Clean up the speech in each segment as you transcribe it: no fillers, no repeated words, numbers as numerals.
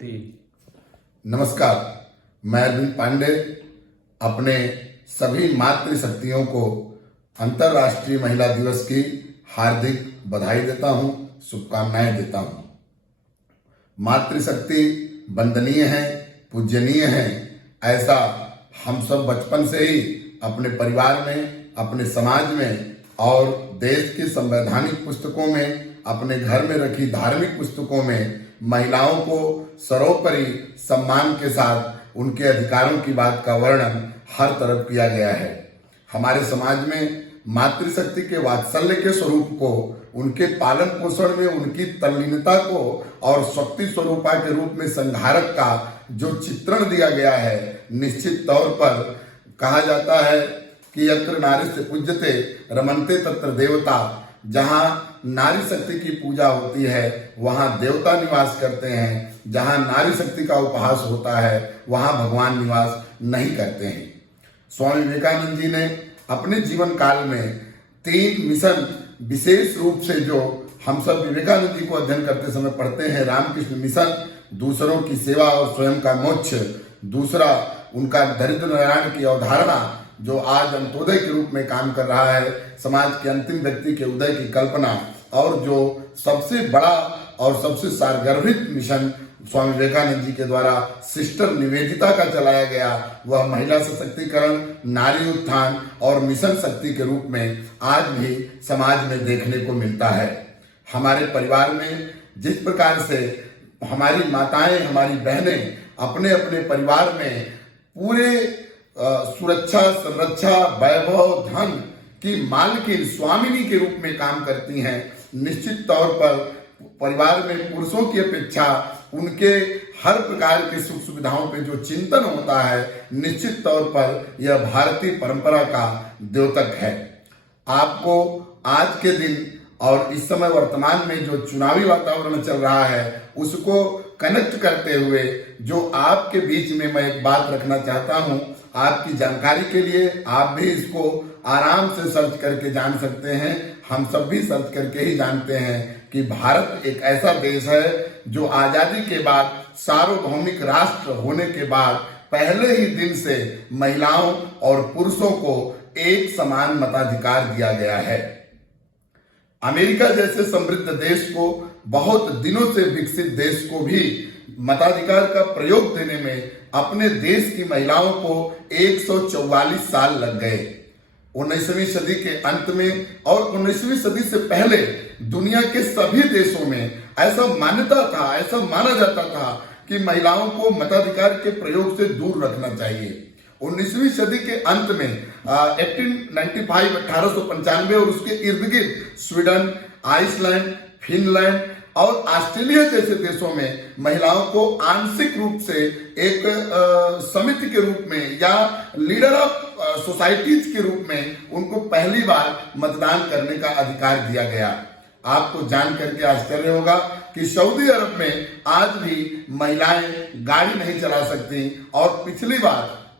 नमस्कार, मैं अरविंद पांडे अपने सभी मातृशक्तियों को अंतर्राष्ट्रीय महिला दिवस की हार्दिक बधाई देता हूं, शुभकामनाएं देता हूं। मातृशक्ति वंदनीय है, पूजनीय है, ऐसा हम सब बचपन से ही अपने परिवार में, अपने समाज में और देश की संवैधानिक पुस्तकों में, अपने घर में रखी धार्मिक पुस्तकों में महिलाओं को सर्वोपरि सम्मान के साथ उनके अधिकारों की बात का वर्णन हर तरफ किया गया है। हमारे समाज में मातृशक्ति के वात्सल्य के स्वरूप को, उनके पालन पोषण में उनकी तल्लीनता को और शक्ति स्वरूपा के रूप में संहारक का जो चित्रण दिया गया है, निश्चित तौर पर कहा जाता है कि यत्र नारीस्य पूज्यते रमन्ते तत्र देवता। जहां नारी शक्ति की पूजा होती है वहां देवता निवास करते हैं, जहां नारी शक्ति का उपहास होता है वहां भगवान निवास नहीं करते हैं। स्वामी विवेकानंद जी ने अपने जीवन काल में 3 मिशन विशेष रूप से, जो हम सब विवेकानंद जी को अध्ययन करते समय पढ़ते हैं, रामकृष्ण मिशन, दूसरों की सेवा और स्वयं का मोक्ष, दूसरा उनका दरिद्र नारायण की अवधारणा जो आज अंत्योदय के रूप में काम कर रहा है, समाज के अंतिम व्यक्ति के उदय की कल्पना, और जो सबसे बड़ा और सबसे सारगर्भित मिशन स्वामी विवेकानंद जी के द्वारा सिस्टर निवेदिता का चलाया गया, वह महिला सशक्तिकरण, नारी उत्थान और मिशन शक्ति के रूप में आज भी समाज में देखने को मिलता है। हमारे परिवार में जिस प्रकार से हमारी माताएं, हमारी बहनें अपने अपने परिवार में पूरे सुरक्षा, संरक्षा, वैभव, धन की मालकिन, स्वामिनी के रूप में काम करती हैं, निश्चित तौर पर परिवार में पुरुषों की अपेक्षा उनके हर प्रकार की सुख सुविधाओं पे जो चिंतन होता है, निश्चित तौर पर यह भारतीय परंपरा का द्योतक है। आपको आज के दिन और इस समय वर्तमान में जो चुनावी वातावरण चल रहा है उसको कनेक्ट करते हुए जो आपके बीच में मैं एक बात रखना चाहता हूं, आपकी जानकारी के लिए। आप भी इसको आराम से सर्च करके जान सकते हैं, हम सब भी सर्च करके ही जानते हैं कि भारत एक ऐसा देश है जो आजादी के बाद, सार्वभौमिक राष्ट्र होने के बाद पहले ही दिन से महिलाओं और पुरुषों को एक समान मताधिकार दिया गया है। अमेरिका जैसे समृद्ध देश को, बहुत दिनों से विकसित देश को भी मताधिकार का प्रयोग देने में अपने देश की महिलाओं को 144 साल लग गए। 19वीं सदी के अंत में और 19वीं सदी से पहले दुनिया के सभी देशों में ऐसा मान्यता था, ऐसा माना जाता था कि महिलाओं को मताधिकार के प्रयोग से दूर रखना चाहिए। 19वीं सदी के अंत में 1895 और उसके इर्द गिर्द स्वीडन, आइसलैंड, फिनलैंड और ऑस्ट्रेलिया जैसे देशों में महिलाओं को आंशिक रूप से एक समिति के रूप में या लीडर ऑफ सोसाइटीज के रूप में उनको पहली बार मतदान करने का अधिकार दिया गया। आपको जान करके आश्चर्य होगा कि सऊदी अरब में आज भी महिलाएं गाड़ी नहीं चला सकती, और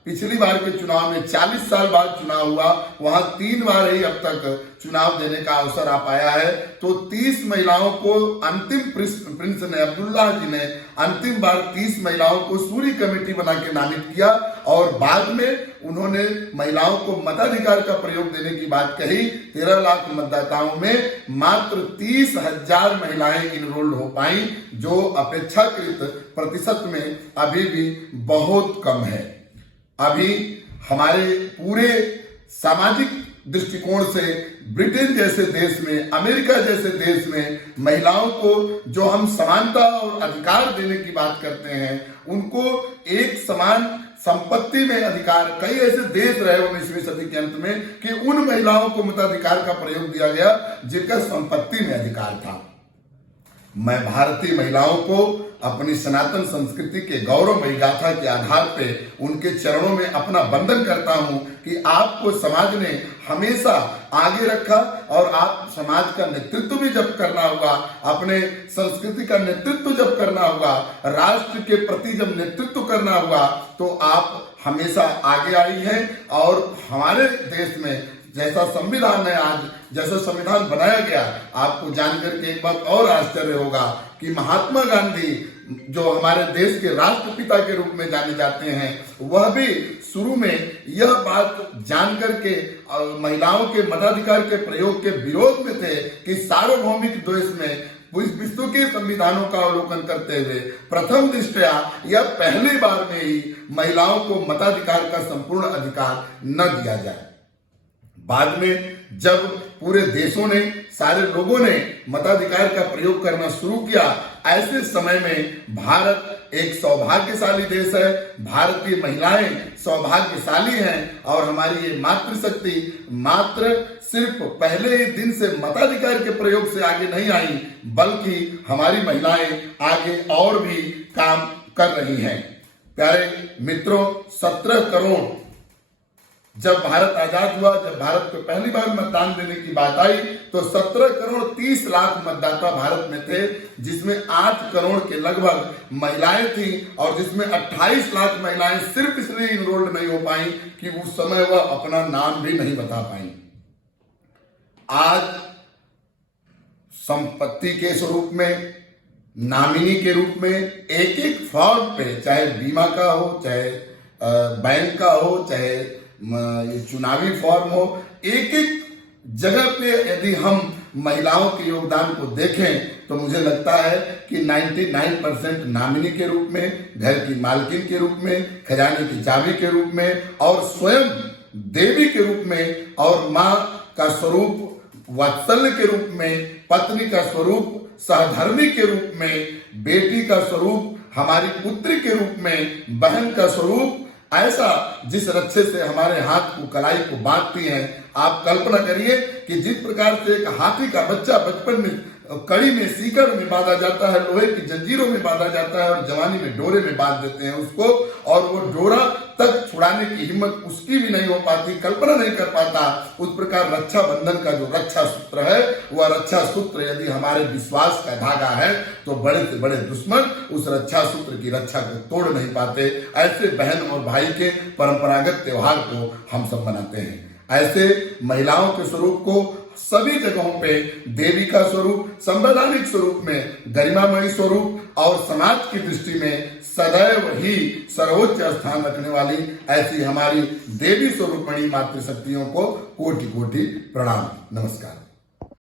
पिछली बार के चुनाव में 40 साल बाद चुनाव हुआ, वहां 3 बार ही अब तक चुनाव देने का अवसर आ पाया है। तो 30 महिलाओं को अंतिम प्रिंस ने, अब्दुल्ला जी ने अंतिम बार 30 महिलाओं को सूरी कमेटी बना के नामित किया, और बाद में उन्होंने महिलाओं को मताधिकार का प्रयोग देने की बात कही। 13 लाख मतदाताओं में मात्र 30,000 महिलाएं इनरोल्ड हो पाई, जो अपेक्षाकृत प्रतिशत में अभी भी बहुत कम है। अभी हमारे पूरे सामाजिक दृष्टिकोण से ब्रिटेन जैसे देश में, अमेरिका जैसे देश में महिलाओं को जो हम समानता और अधिकार देने की बात करते हैं, उनको एक समान संपत्ति में अधिकार, कई ऐसे देश रहे 19वीं सदी के अंत में कि उन महिलाओं को मताधिकार का प्रयोग दिया गया जिनका संपत्ति में अधिकार था। मैं भारतीय महिलाओं को अपनी सनातन संस्कृति के गौरवमयी गाथा के आधार पे उनके चरणों में अपना वंदन करता हूं कि आपको समाज ने हमेशा आगे रखा, और आप समाज का नेतृत्व भी जब करना होगा, अपने संस्कृति का नेतृत्व जब करना होगा, राष्ट्र के प्रति जब नेतृत्व करना होगा, तो आप हमेशा आगे आई हैं। और हमारे देश में जैसा संविधान है, आज जैसा संविधान बनाया गया, आपको जानकर के एक बात और आश्चर्य होगा कि महात्मा गांधी जो हमारे देश के राष्ट्रपिता के रूप में जाने जाते हैं, वह भी शुरू में यह बात जान करके महिलाओं के मताधिकार के प्रयोग के विरोध में थे कि सार्वभौमिक देश में विश्व के संविधानों का अवलोकन करते हुए प्रथम दृष्टया या पहली बार में ही महिलाओं को मताधिकार का संपूर्ण अधिकार न दिया जाए। बाद में जब पूरे देशों ने, सारे लोगों ने मताधिकार का प्रयोग करना शुरू किया, ऐसे समय में भारत एक सौभाग्यशाली देश है। भारतीय महिलाएं सौभाग्यशाली हैं और हमारी ये मातृशक्ति मात्र सिर्फ पहले ही दिन से मताधिकार के प्रयोग से आगे नहीं आई, बल्कि हमारी महिलाएं आगे और भी काम कर रही हैं। प्यारे मित्रों, 17 करोड़ जब भारत आजाद हुआ, जब भारत को पहली बार मतदान देने की बात आई, तो 17 करोड़ 30 लाख मतदाता भारत में थे, जिसमें 8 करोड़ के लगभग महिलाएं थी और जिसमें 28 लाख महिलाएं सिर्फ इसलिए इनरोल्ड नहीं हो पाई कि उस समय वह अपना नाम भी नहीं बता पाई। आज संपत्ति के स्वरूप में, नामिनी के रूप में एक एक फॉर्म पे, चाहे बीमा का हो, चाहे बैंक का हो, चाहे चुनावी फॉर्म हो, एक एक जगह पे यदि हम महिलाओं के योगदान को देखें तो मुझे लगता है कि 99% नामिनी के रूप में, घर की मालकिन के रूप में, खजाने की चाबी के रूप में और स्वयं देवी के रूप में और माँ का स्वरूप वात्सल्य के रूप में, पत्नी का स्वरूप सहधर्मी के रूप में, बेटी का स्वरूप हमारी पुत्री के रूप में, बहन का स्वरूप ऐसा जिस रक्षे से हमारे हाथ को, कलाई को बांधती हैं। आप कल्पना करिए कि जिस प्रकार से एक हाथी का बच्चा बचपन में कड़ी में, सीकड़ में बांधा जाता है, लोहे की जंजीरों में बांधा जाता है और जवानी में डोरे में बांध देते हैं उसको, और वो डोरा तक छुड़ाने की हिम्मत उसकी भी नहीं हो पाती, कल्पना नहीं कर पाता, उस प्रकार रक्षा बंधन का जो रक्षा सूत्र है, वह रक्षा सूत्र यदि हमारे विश्वास का धागा है तो बड़े से बड़े दुश्मन उस रक्षा सूत्र की रक्षा को तोड़ नहीं पाते। ऐसे बहन और भाई के परंपरागत त्योहार को हम सब मनाते हैं। ऐसे महिलाओं के स्वरूप को सभी जगहों पे देवी का स्वरूप, संवैधानिक स्वरूप में, गरिमामयी स्वरूप और समाज की दृष्टि में सदैव ही सर्वोच्च स्थान रखने वाली ऐसी हमारी देवी स्वरूपणी मातृशक्तियों को कोटि कोटि प्रणाम, नमस्कार।